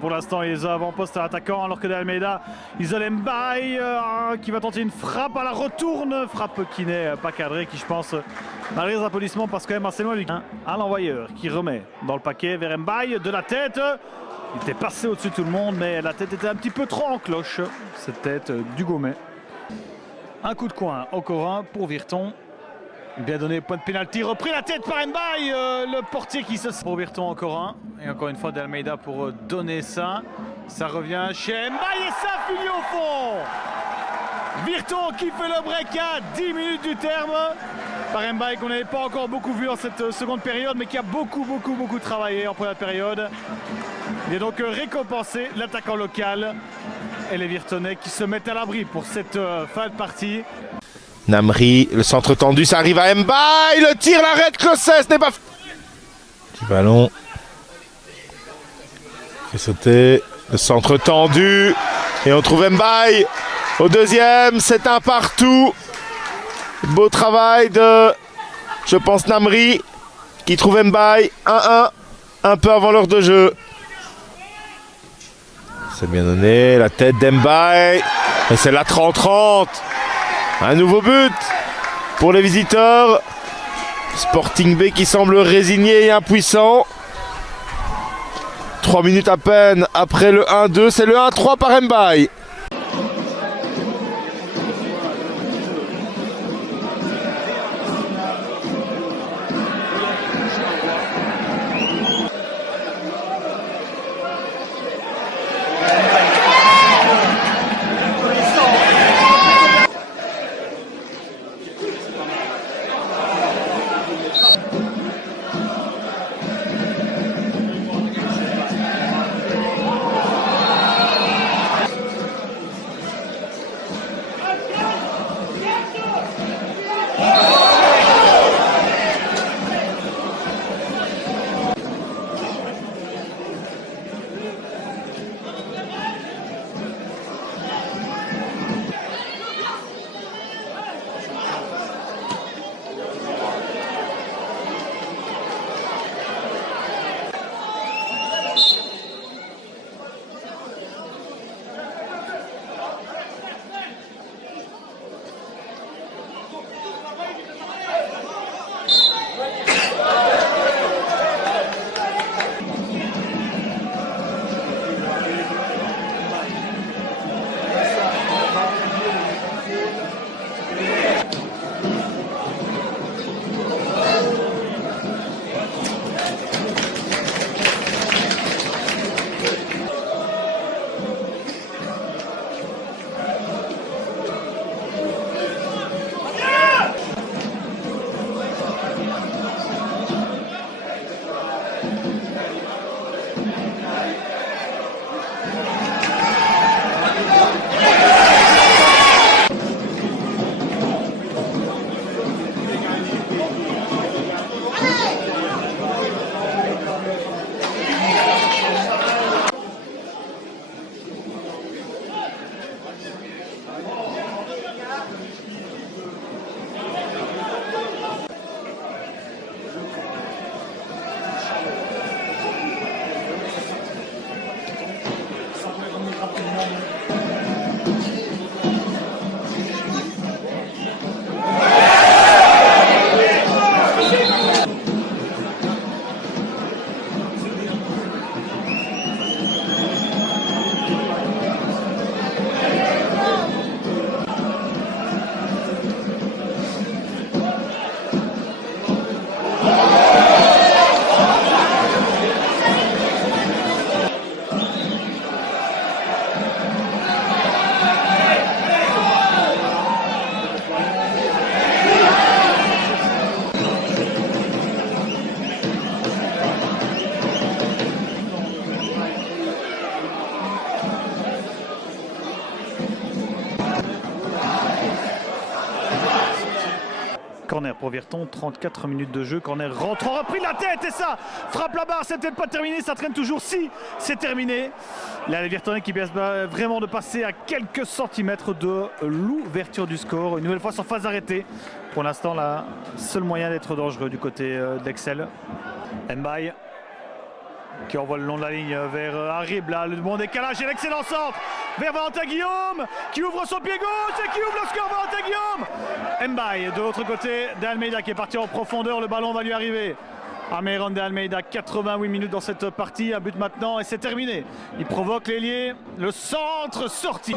Pour l'instant, il les a avant-poste à l'attaquant, alors que d'Almeida isole Mbaye qui va tenter une frappe à la retourne. Frappe qui n'est pas cadrée, qui je pense, malgré les applaudissements, passe quand même assez loin. À l'envoyeur qui remet dans le paquet vers Mbaye de la tête. Il était passé au-dessus de tout le monde, mais la tête était un petit peu trop en cloche. Cette tête du Gaumet. Un coup de coin, encore un pour Virton. Bien donné, point de pénalty, repris la tête par Mbaye, le portier qui se... Pour Virton, encore un. Et encore une fois d'Almeida pour donner ça. Ça revient chez Mbaye et ça finit au fond. Virton qui fait le break à 10 minutes du terme. Par Mbaye qu'on n'avait pas encore beaucoup vu en cette seconde période, mais qui a beaucoup travaillé en première période. Il est donc récompensé, l'attaquant local. Et les Virtonais qui se mettent à l'abri pour cette fin de partie. Namri, le centre tendu, ça arrive à Mbaye, le tir, l'arrêt, Clossès n'est pas... Petit ballon. Fait sauter, le centre tendu, et on trouve Mbaye au deuxième, c'est un partout. Beau travail de, je pense, Namri, qui trouve Mbaye, 1-1, un peu avant l'heure de jeu. C'est bien donné, la tête d'Mbaye, et c'est la 30-30. Un nouveau but pour les visiteurs. Sporting B qui semble résigné et impuissant. 3 minutes à peine après le 1-2, c'est le 1-3 par Mbaye. Corner pour Virton, 34 minutes de jeu, corner rentrant, repris de la tête et ça frappe la barre, c'est peut-être pas terminé, ça traîne toujours, si c'est terminé. Là les Virtonais qui baissent vraiment de passer à quelques centimètres de l'ouverture du score, une nouvelle fois sans phase d'arrêter. Pour l'instant, la seul moyen d'être dangereux du côté d'Excel. Mbaye qui envoie le long de la ligne vers Harib. Là, le bon décalage et l'excellent centre vers Valentin Guillaume qui ouvre son pied gauche et qui ouvre le score. Valentin Guillaume. Mbaye de l'autre côté d'Almeida qui est parti en profondeur. Le ballon va lui arriver. Améron de Almeida, 88 minutes dans cette partie. Un but maintenant et c'est terminé. Il provoque l'ailier. Le centre sorti.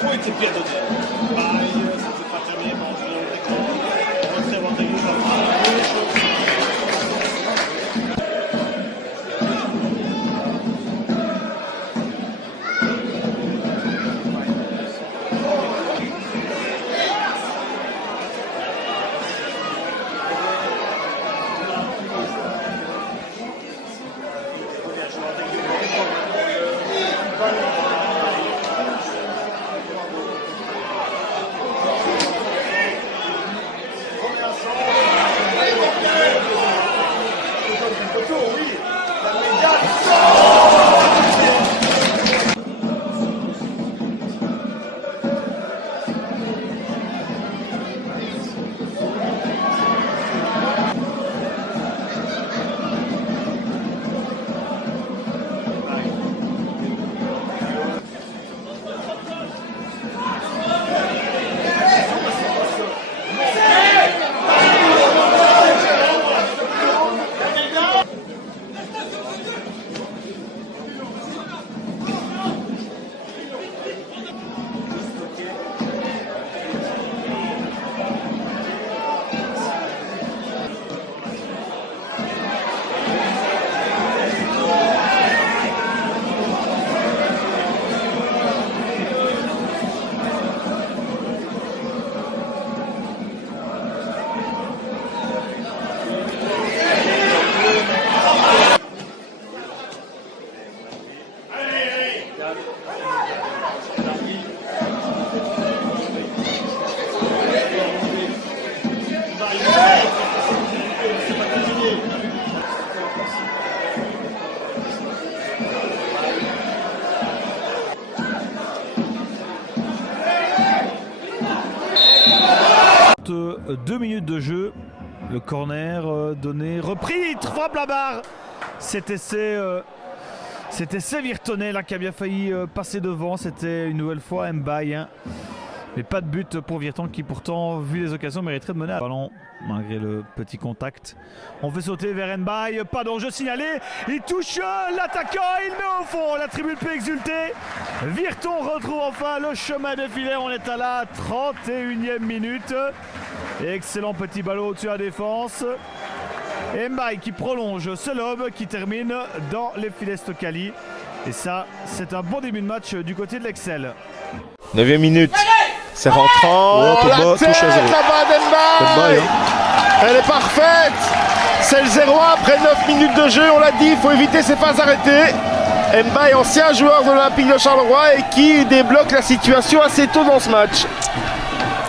Trop était bien donné. Pareil, ça ne s'est pas terminé par l'écran. Retrait Valentin Guillaume. Deux minutes de jeu, le corner donné, repris, frappe la barre. Cet essai C'était Virtonnet là qui a bien failli passer devant. C'était une nouvelle fois Mbaye. Hein. Mais pas de but pour Virton qui pourtant, vu les occasions, mériterait de mener à ballon malgré le petit contact. On fait sauter vers Mbaye, pas d'enjeu signalé. Il touche l'attaquant, il met au fond. La tribune peut exulter. Virton retrouve enfin le chemin de filet. On est à la 31e minute. Excellent petit ballon au-dessus à la défense. Mbaye qui prolonge ce lob qui termine dans les filets Stoccali. Et ça, c'est un bon début de match du côté de l'Excel. 9e minute. C'est rentrant. Oh, Pogba, la tête touche à 0. là-bas d'Mbaye. Elle est parfaite. C'est le 0 après 9 minutes de jeu. On l'a dit, il faut éviter ces phases arrêtées. Mbaye, ancien joueur de l'Olympique de Charleroi et qui débloque la situation assez tôt dans ce match.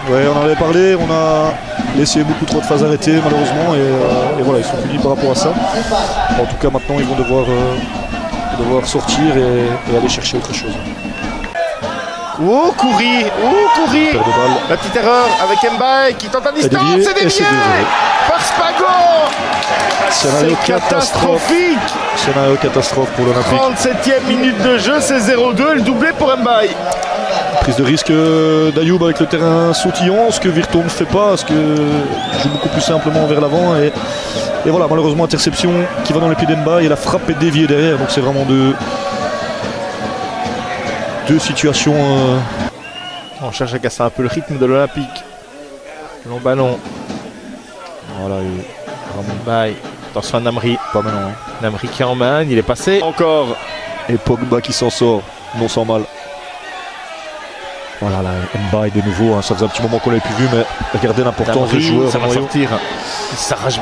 Ouais, on en avait parlé, on a laissé beaucoup trop de phases arrêtées malheureusement et voilà, ils sont punis par rapport à ça. En tout cas maintenant ils vont devoir sortir et aller chercher autre chose. Oh Coury, Perte de balle. la petite erreur avec Mbaye qui tente à distance, c'est dévié par Spago. Scénario catastrophique. Scénario catastrophe pour l'Olympique. 37e minute de jeu, c'est 0-2, le doublé pour Mbaye. Prise de risque d'Ayoub avec le terrain sautillant, ce que Virton ne fait pas, ce que joue beaucoup plus simplement vers l'avant et voilà, malheureusement interception qui va dans les pieds d'Mbaye et la frappe est déviée derrière, donc c'est vraiment deux situations. On cherche à casser un peu le rythme de l'Olympique. Long ballon. Voilà, Mbaye. Attention à Namri. Pas maintenant. Namri qui emmène, il est passé. Encore. Et Pogba qui s'en sort, non sans mal. Voilà, là, Mbaye de nouveau, hein, ça faisait un petit moment qu'on l'avait plus vu, mais regardez l'importance du joueur. Ça va sortir. Il s'arrache.